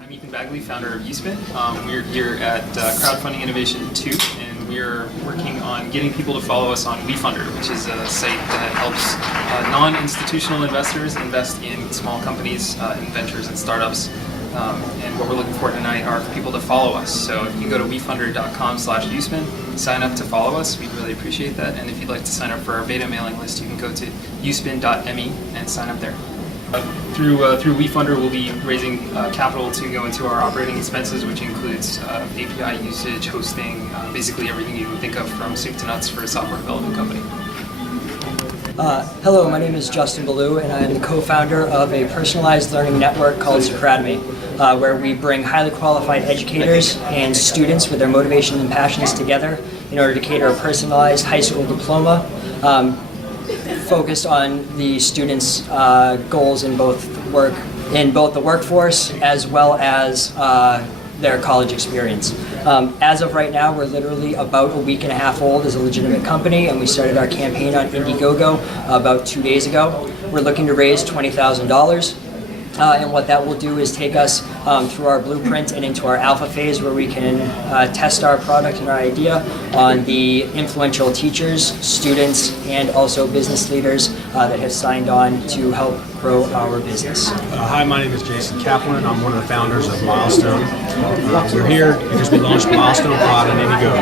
I'm Ethan Bagley, founder of USpin. We're here at Crowdfunding Innovation 2, and we're working on getting people to follow us on WeFunder, which is a site that helps non-institutional investors invest in small companies, in ventures and startups. And what we're looking for tonight are for people to follow us. So if you go to wefunder.com/uspin, sign up to follow us. We'd really appreciate that. And if you'd like to sign up for our beta mailing list, you can go to uspin.me and sign up there. Through WeFunder, we'll be raising capital to go into our operating expenses, which includes API usage, hosting, basically everything you can think of from soup to nuts for a software development company. Hello, my name is Justin Ballou, and I am the co-founder of a personalized learning network called Academy, where we bring highly qualified educators and students with their motivation and passions together in order to cater a personalized high school diploma focused on the students' goals in both the workforce as well as their college experience. As of right now, we're literally about a week and a half old as a legitimate company, and we started our campaign on Indiegogo about 2 days ago. We're looking to raise $20,000. And what that will do is take us through our blueprint and into our alpha phase, where we can test our product and our idea on the influential teachers, students, and also business leaders that have signed on to help grow our business. Hi, my name is Jason Kaplan. I'm one of the founders of Milestone. We're here because we launched Milestone Pod on Indiegogo.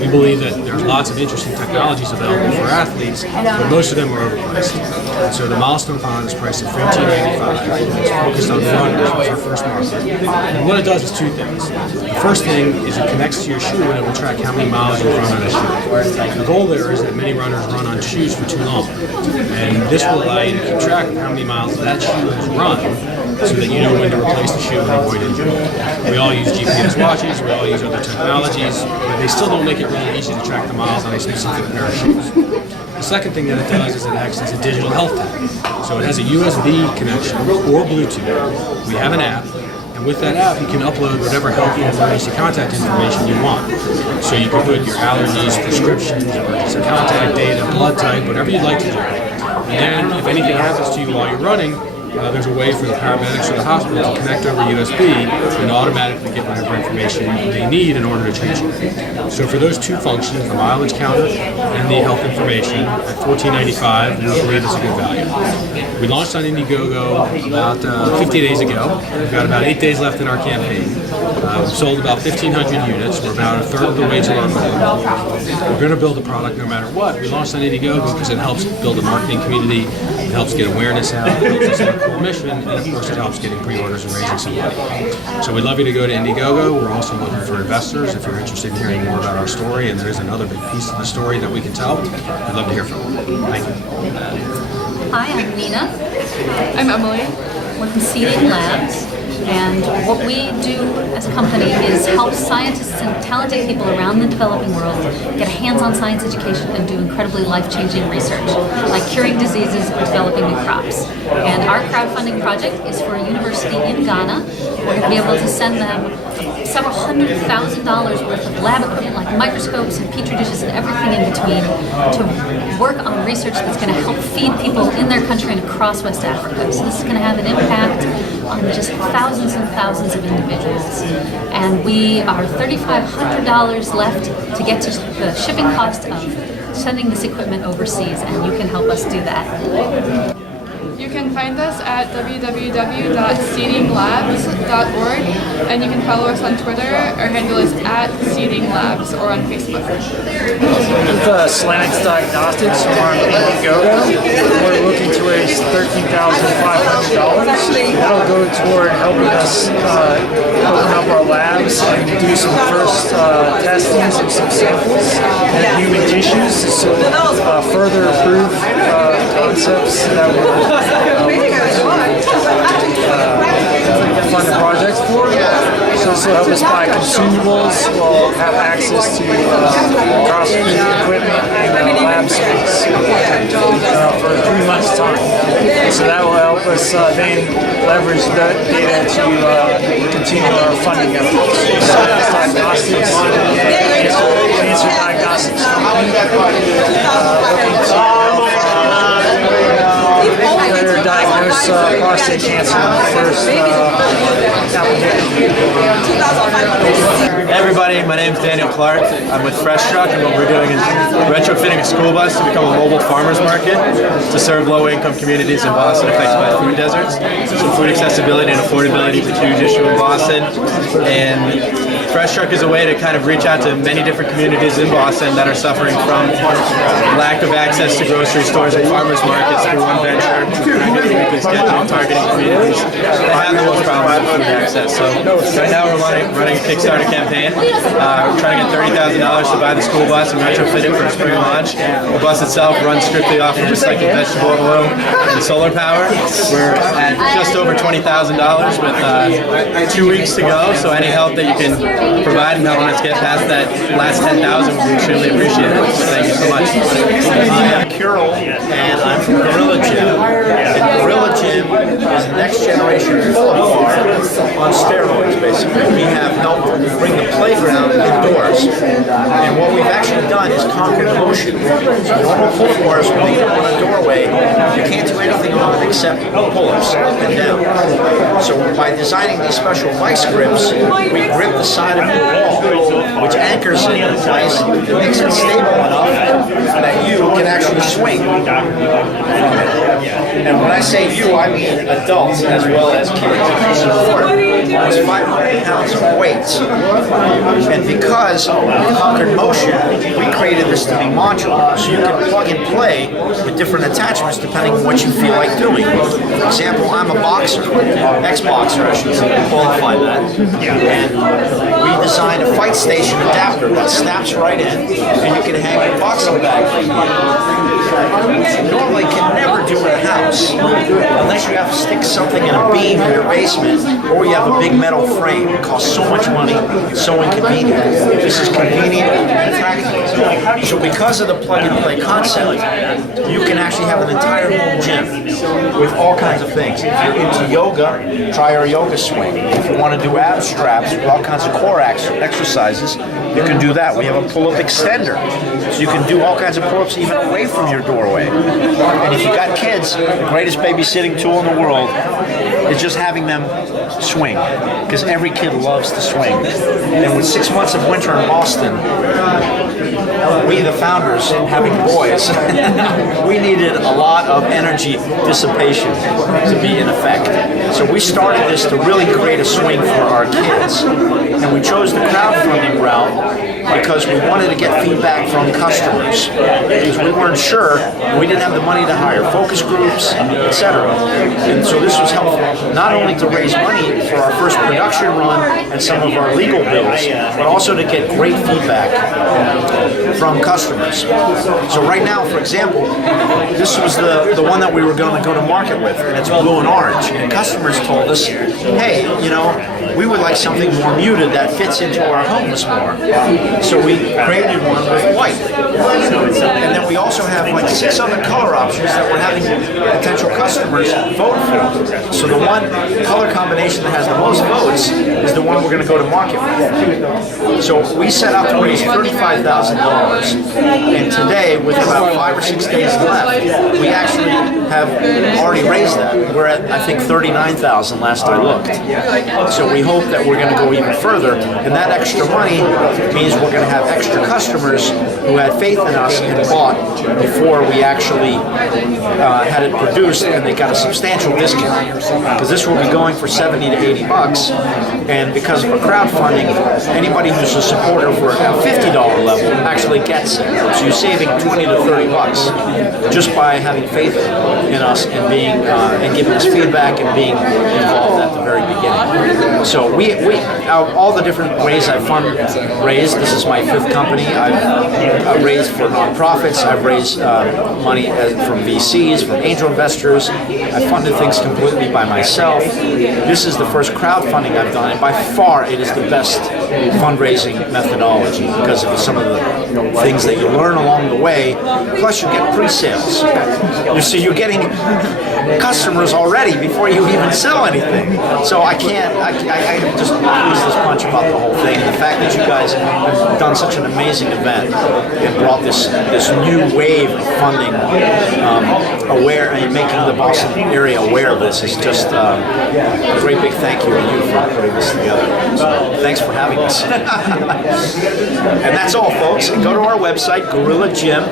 We believe that there's lots of interesting technologies available for athletes, but most of them are overpriced. And so the Milestone Pod is priced at $14.95. It's focused on runners, which is our first market. And what it does is two things. The first thing is it connects to your shoe and it will track how many miles you run on a shoe. The goal there is that many runners run on shoes for too long. And this will allow you to keep track of how many miles that shoe has run so that you know when to replace the shoe and avoid injury. We all use GPS watches, we all use other technologies, but they still don't make it really easy to track the miles on a specific pair of shoes. The second thing that it does is it acts as a digital health tag. So it has a USB connection or Bluetooth. We have an app, and with that app you can upload whatever health and emergency contact information you want. So you can put your allergies, prescriptions, emergency contact data, blood type, whatever you'd like to do. And then if anything happens to you while you're running, there's a way for the paramedics or the hospital to connect over USB and automatically get whatever information they need in order to treat you. So for those two functions, the mileage counter and the health information, at $14.95, we believe it's a good value. We launched on Indiegogo about 50 days ago. We've got about 8 days left in our campaign. We've sold about 1,500 units. We're about a third of the way to our goal. We're going to build a product no matter what. We launched on Indiegogo because it helps build a marketing community, it helps get awareness out, it helps us in our core mission, and of course it helps getting pre-orders and raising some money. So we'd love you to go to Indiegogo. We're also looking for investors if you're interested in hearing more about our story, and there's another big piece of the story that we can tell. We'd love to hear from you. Thank you. Hi, I'm Nina. I'm Emily. We're from Seeding Labs, and what we do as a company is help scientists and talented people around the developing world get a hands-on science education and do incredibly life-changing research, like curing diseases or developing new crops. And our crowdfunding project is for a university in Ghana. We're going to be able to send them several $100,000 worth of lab equipment like microscopes and petri dishes and everything in between to work on research that's going to help feed people in their country and across West Africa. So this is going to have an impact on just thousands and thousands of individuals. And we are $3,500 left to get to the shipping cost of sending this equipment overseas, and you can help us do that. You can find us at www.seedinglabs.org, and you can follow us on Twitter. Our handle is @seedinglabs, or on Facebook. With Slanix Diagnostics on Indiegogo, we're looking to raise $13,500. That'll go toward helping us open up our labs and do some first testings of some samples and human tissues to further improve concepts that we're fund the project for. So this will help us buy consumables. We'll have access to CrossFit equipment and lab space for 3 months' time. So that will help us then leverage that data to continue our funding efforts. Science Diagnostics, cancer diagnostics company, looking to help diagnose prostate cancer in the Hey everybody, my name is Daniel Clark. I'm with Fresh Truck, and what we're doing is retrofitting a school bus to become a mobile farmers market to serve low-income communities in Boston affected by food deserts. So food accessibility and affordability is a huge issue in Boston, and Fresh Truck is a way to kind of reach out to many different communities in Boston that are suffering from lack of access to grocery stores and farmers markets through one venture, weekly scheduling, targeting communities that have the most problems with food access. So right now we're running a Kickstarter campaign. We're trying to get $30,000 to buy the school bus and retrofit it for a spring launch. The bus itself runs strictly off of recycled vegetable oil and solar power. We're at just over $20,000 with 2 weeks to go, so any help that you can provide and helping us get past that last 10,000 would be extremely appreciated. So thank you so much. I'm Curl, and I'm from Gorilla Gym. And Gorilla Gym is the next generation pull-up bar on steroids, basically. We have helped bring the playground indoors. And what we've actually done is conquered motion. So normal pull-up bars, when they go on a doorway, you can't do anything on them except pull-ups up and down. So by designing these special vice grips, we grip the side of your wall, which anchors it in place and makes it stable enough that you can actually swing. And when I say you, I mean adults as well as kids. Support almost 500 pounds of weights. And because we conquered motion, we created this to be modular. So you can plug and play with different attachments depending on what you feel like doing. For example, I'm a boxer, ex-boxer, I should qualify that. And we designed a fight station adapter that snaps right in, and you can hang your boxing bag from here. Which you normally can never do in a house, unless you have to stick something in a beam in your basement, or you have a big metal frame. It costs so much money, it's so inconvenient. This is convenient and practical. So because of the plug-and-play concept, you can actually have an entire home gym with all kinds of things. If you're into yoga, try our yoga swing. If you want to do ab straps with all kinds of core exercises, you can do that. We have a pull-up extender, so you can do all kinds of pull-ups even away from your doorway. And if you got kids, the greatest babysitting tool in the world is just having them swing, because every kid loves to swing. And with 6 months of winter in Boston, we, the founders, having boys, we needed a lot of energy dissipation to be in effect. So we started this to really create a swing for our kids. And we chose the crowdfunding route because we wanted to get feedback from customers. Because we weren't sure, we didn't have the money to hire focus groups, etc. And so this was helpful not only to raise money for our first production run and some of our legal bills, but also to get great feedback from customers. So right now, for example, this was the one that we were going to go to market with, and it's blue and orange. And customers told us, hey, you know, we would like something more muted that fits into our homes more. So we created one with white. And then we also have like 6 other color options that we're having potential customers vote for. So the one color combination that has the most votes is the one we're going to go to market with. So we set out to raise $35,000. And today, with about 5 or 6 days left, we actually have already raised that. We're at, I think, $39,000 last I looked. So we hope that we're going to go even further. And that extra money means we're going to have extra customers who had faith in us and bought before we actually had it produced, and they got a substantial discount. Because this will be going for $70 to $80. And because of our crowdfunding, anybody who's a supporter for a $50 level actually gets it. So you're saving $20 to $30 just by having faith in us and being and giving us feedback and being involved at the very beginning. So we all the different ways I've fundraised. This is my 5th company. I've raised for nonprofits. I've raised money from VCs, from angel investors. I've funded things completely by myself. This is the first crowdfunding I've done, and by far it is the best fundraising methodology because of some of the things that you learn along the way. Plus, you get pre-sales. You see, you're getting customers already before you even sell anything. So I just lose this punch about the whole thing. And the fact that you guys have done such an amazing event and brought this new wave of funding aware and making the Boston area aware of this is just a great big thank you to you for putting this together. So thanks for having us. And that's all, folks. Go to our website, gorilla-gym.com,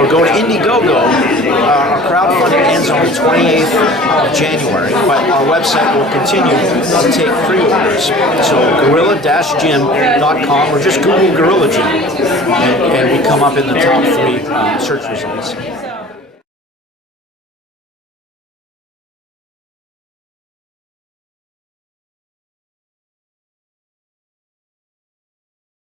or go to Indiegogo. Our crowdfunding ends on the 28th of January, but our website will continue to take pre-orders. So gorilla-gym.com, or just Google Gorilla Gym, and we come up in the top 3 search results.